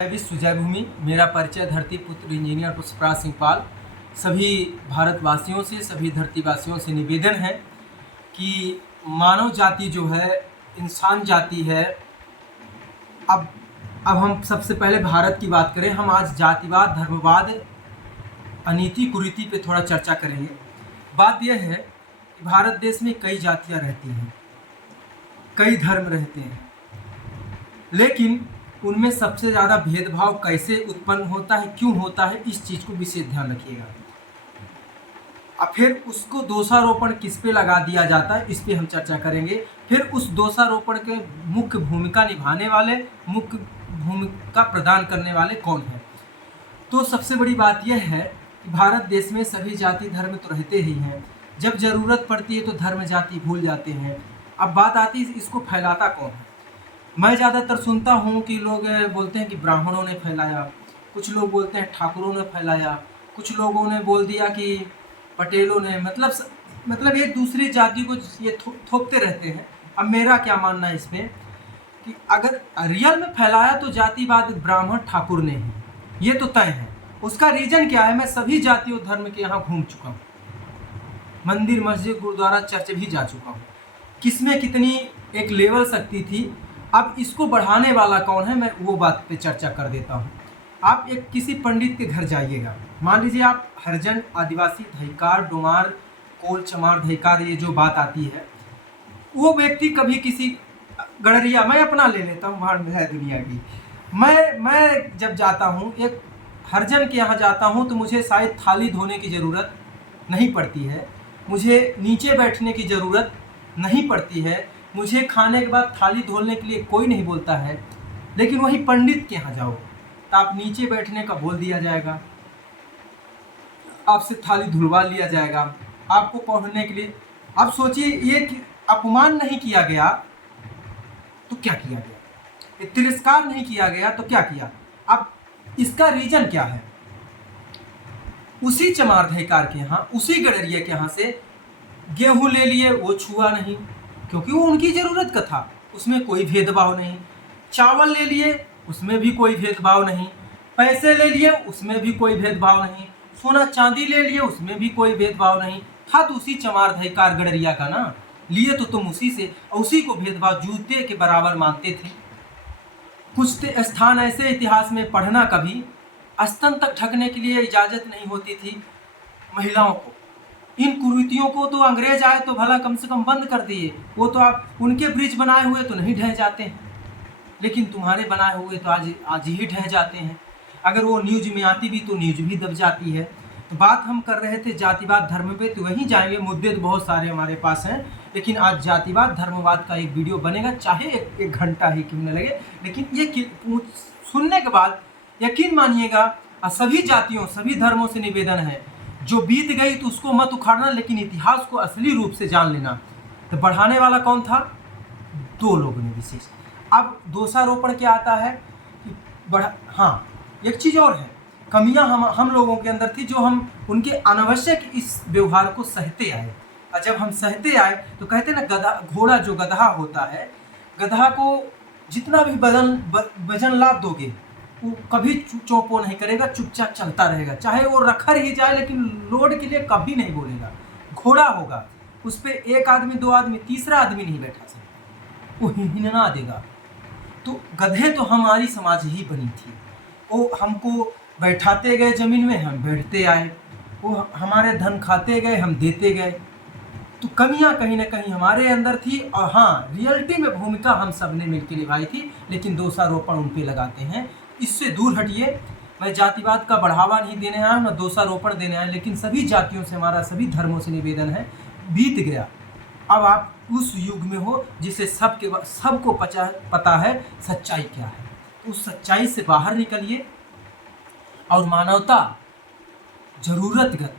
मैं विश्व जय भूमि। मेरा परिचय धरती पुत्र इंजीनियर पुष्पराज सिंह पाल। सभी भारतवासियों से, सभी धरतीवासियों से निवेदन है कि मानव जाति जो है, इंसान जाति है। अब हम सबसे पहले भारत की बात करें। हम आज जातिवाद, धर्मवाद, अनीति कुरीति पे थोड़ा चर्चा करेंगे। बात यह है कि भारत देश में कई जातियां रहती हैं, कई धर्म रहते हैं, लेकिन उनमें सबसे ज़्यादा भेदभाव कैसे उत्पन्न होता है, क्यों होता है, इस चीज़ को विशेष ध्यान रखिएगा। अब फिर उसको दोषारोपण किस पे लगा दिया जाता है, इस पे हम चर्चा करेंगे। फिर उस दोषारोपण के मुख्य भूमिका निभाने वाले, मुख्य भूमिका प्रदान करने वाले कौन है। तो सबसे बड़ी बात यह है कि भारत देश में सभी जाति धर्म तो रहते ही हैं। जब ज़रूरत पड़ती है तो धर्म जाति भूल जाते हैं। अब बात आती है इसको फैलाता कौन है। मैं ज़्यादातर सुनता हूँ कि लोग बोलते हैं कि ब्राह्मणों ने फैलाया, कुछ लोग बोलते हैं ठाकुरों ने फैलाया, कुछ लोगों ने बोल दिया कि पटेलों ने, मतलब एक दूसरी जाति को ये थोपते रहते हैं। अब मेरा क्या मानना है इसमें कि अगर रियल में फैलाया तो जातिवाद ब्राह्मण ठाकुर ने ही, ये तो तय है। उसका रीज़न क्या है, मैं सभी जातियों धर्म के यहाँ घूम चुका हूँ, मंदिर मस्जिद गुरुद्वारा चर्च भी जा चुका हूँ। किसमें कितनी एक लेवल शक्ति थी। अब इसको बढ़ाने वाला कौन है, मैं वो बात पे चर्चा कर देता हूँ। आप एक किसी पंडित के घर जाइएगा, मान लीजिए आप हरिजन, आदिवासी, धइकार, डोमार, कोल, चमार, धइकार, ये जो बात आती है, वो व्यक्ति कभी किसी गड़रिया, मैं अपना ले लेता हूँ, भाड़ में है दुनिया की। मैं जब जाता हूँ एक हरिजन के यहाँ जाता हूँ तो मुझे शायद थाली धोने की ज़रूरत नहीं पड़ती है, मुझे नीचे बैठने की ज़रूरत नहीं पड़ती है, मुझे खाने के बाद थाली धोने के लिए कोई नहीं बोलता है। लेकिन वही पंडित के यहाँ जाओ तो आप नीचे बैठने का बोल दिया जाएगा, आपसे थाली धुलवा लिया जाएगा, आपको पढ़ने के लिए। आप सोचिए, ये अपमान नहीं किया गया तो क्या किया गया, ये तिरस्कार नहीं किया गया तो क्या किया। अब इसका रीजन क्या है। उसी चमार धइकार के यहाँ, उसी गडरिया के यहाँ से गेहूं ले लिए, वो छुआ नहीं क्योंकि वो उनकी ज़रूरत का था, उसमें कोई भेदभाव नहीं। चावल ले लिए, उसमें भी कोई भेदभाव नहीं। पैसे ले लिए, उसमें भी कोई भेदभाव नहीं। सोना चांदी ले लिए, उसमें भी कोई भेदभाव नहीं। था तो उसी चमार धइकार गडरिया का ना, लिए तो तुम उसी से, और उसी को भेदभाव जूते के बराबर मानते थे। कुछ स्थान ऐसे इतिहास में पढ़ना, कभी स्तन तक ढकने के लिए इजाज़त नहीं होती थी महिलाओं को। इन कुरीतियों को तो अंग्रेज आए तो भला कम से कम बंद कर दिए, वो तो आप उनके ब्रिज बनाए हुए तो नहीं ढह जाते हैं, लेकिन तुम्हारे बनाए हुए तो आज ही ढह जाते हैं। अगर वो न्यूज में आती भी तो न्यूज भी दब जाती है। तो बात हम कर रहे थे जातिवाद धर्म पे, तो वहीं जाएंगे। मुद्दे तो बहुत सारे हमारे पास हैं, लेकिन आज जातिवाद धर्मवाद का एक वीडियो बनेगा, चाहे एक घंटा ही क्यों न लगे। लेकिन ये सुनने के बाद यकीन मानिएगा, सभी जातियों, सभी धर्मों से निवेदन है, जो बीत गई तो उसको मत उखाड़ना, लेकिन इतिहास को असली रूप से जान लेना। तो बढ़ाने वाला कौन था, दो लोगों ने विशेष। अब दोषारोपण क्या आता है कि हाँ, एक चीज़ और है, कमियां हम लोगों के अंदर थी, जो हम उनके अनावश्यक इस व्यवहार को सहते आए। और जब हम सहते आए तो कहते ना, घोड़ा जो गधा होता है, गधा को जितना भी वजन लाद दोगे वो कभी चौपो नहीं करेगा, चुपचाप चलता रहेगा, चाहे वो रखर ही जाए, लेकिन लोड के लिए कभी नहीं बोलेगा। घोड़ा होगा, उस पर एक आदमी, दो आदमी, तीसरा आदमी नहीं बैठा सकता, वो हिनना देगा। तो गधे तो हमारी समाज ही बनी थी, वो हमको बैठाते गए ज़मीन में, हम बैठते आए, वो हमारे धन खाते गए, हम देते गए। तो कमियां कहीं ना कहीं हमारे अंदर थी, और हाँ, रियलिटी में भूमिका हम सब ने मिलकर निभाई थी, लेकिन दोषारोपण उन पे लगाते हैं। इससे दूर हटिए। मैं जातिवाद का बढ़ावा नहीं देने आया, न दोषारोपण देने आया, लेकिन सभी जातियों से हमारा, सभी धर्मों से निवेदन है, बीत गया। अब आप उस युग में हो जिसे सबको पता है सच्चाई क्या है। तो उस सच्चाई से बाहर निकलिए, और मानवता, ज़रूरतगत।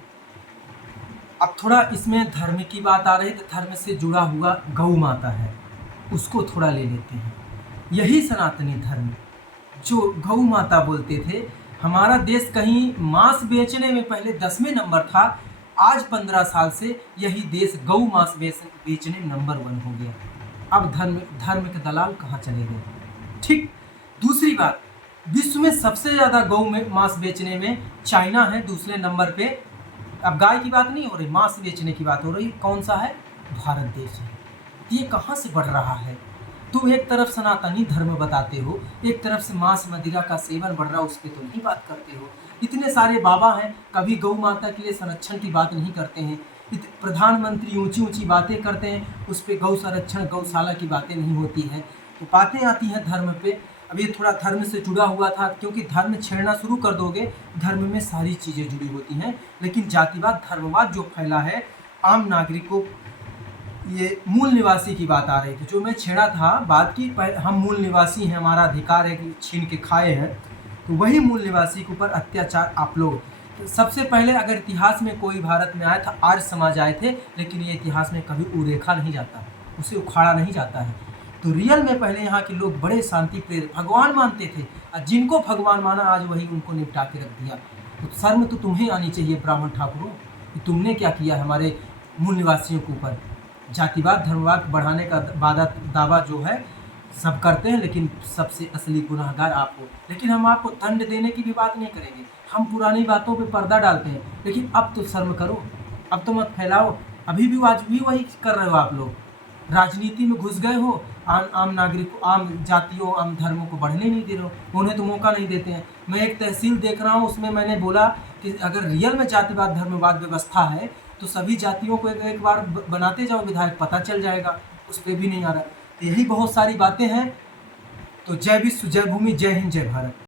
अब थोड़ा इसमें धर्म की बात आ रही, तो धर्म से जुड़ा हुआ गौ माता है, उसको थोड़ा ले लेते हैं। यही सनातनी धर्म, जो गौ माता बोलते थे। हमारा देश कहीं मांस बेचने में पहले 10वें नंबर था, आज 15 साल से यही देश गौ मांस बेचने में नंबर 1 हो गया। अब धर्म के दलाल कहाँ चले गए। ठीक। दूसरी बात, विश्व में सबसे ज़्यादा गौ में मांस बेचने में चाइना है, दूसरे नंबर पे। अब गाय की बात नहीं हो रही, मांस बेचने की बात हो रही। कौन सा है? भारत देश है। ये कहाँ से बढ़ रहा है? तुम एक तरफ सनातनी धर्म बताते हो, एक तरफ से मांस मदिरा का सेवन बढ़ रहा है, उस पर तो नहीं बात करते हो। इतने सारे बाबा हैं, कभी गौ माता के लिए संरक्षण की बात नहीं करते हैं। प्रधानमंत्री ऊंची ऊंची बातें करते हैं, उस पर गौ संरक्षण गौशाला की बातें नहीं होती हैं। तो बातें आती हैं धर्म पे। अब ये थोड़ा धर्म से जुड़ा हुआ था, क्योंकि धर्म छेड़ना शुरू कर दोगे, धर्म में सारी चीज़ें जुड़ी होती हैं। लेकिन जातिवाद धर्मवाद जो फैला है, आम नागरिकों, ये मूल निवासी की बात आ रही थी जो मैं छेड़ा था बात की। हम मूल निवासी हैं, हमारा अधिकार है कि छीन के खाए हैं, तो वही मूल निवासी के ऊपर अत्याचार आप लोग। सबसे पहले अगर इतिहास में कोई भारत में आया था, आर्य समाज आए थे, लेकिन ये इतिहास में कभी उरेखा नहीं जाता, उसे उखाड़ा नहीं जाता है। तो रियल में पहले यहाँ के लोग बड़े शांति प्रिय भगवान मानते थे, और जिनको भगवान माना आज वही उनको निपटा के रख दिया। तो शर्म तो तुम्हें आनी चाहिए ब्राह्मण ठाकुरों, कि तुमने क्या किया हमारे मूल निवासियों के ऊपर। जातिवाद धर्मवाद बढ़ाने का दावा जो है सब करते हैं, लेकिन सबसे असली गुनाहगार आप हो। लेकिन हम आपको दंड देने की भी बात नहीं करेंगे, हम पुरानी बातों पे पर्दा डालते हैं। लेकिन अब तो शर्म करो, अब तो मत फैलाओ। अभी भी आज भी वही कर रहे हो आप लोग, राजनीति में घुस गए हो, आम नागरिकों, आम जातियों, आम धर्मों को बढ़ने नहीं दे रहे हो, उन्हें तो मौका नहीं देते हैं। मैं एक तहसील देख रहा हूँ, उसमें मैंने बोला कि अगर रियल में जातिवाद धर्मवाद व्यवस्था है तो सभी जातियों को एक बार बनाते जाओ विधायक, पता चल जाएगा। उस पर भी नहीं आ रहा। तो यही बहुत सारी बातें हैं। तो जय विश्व, जय भूमि, जय हिंद, जय भारत।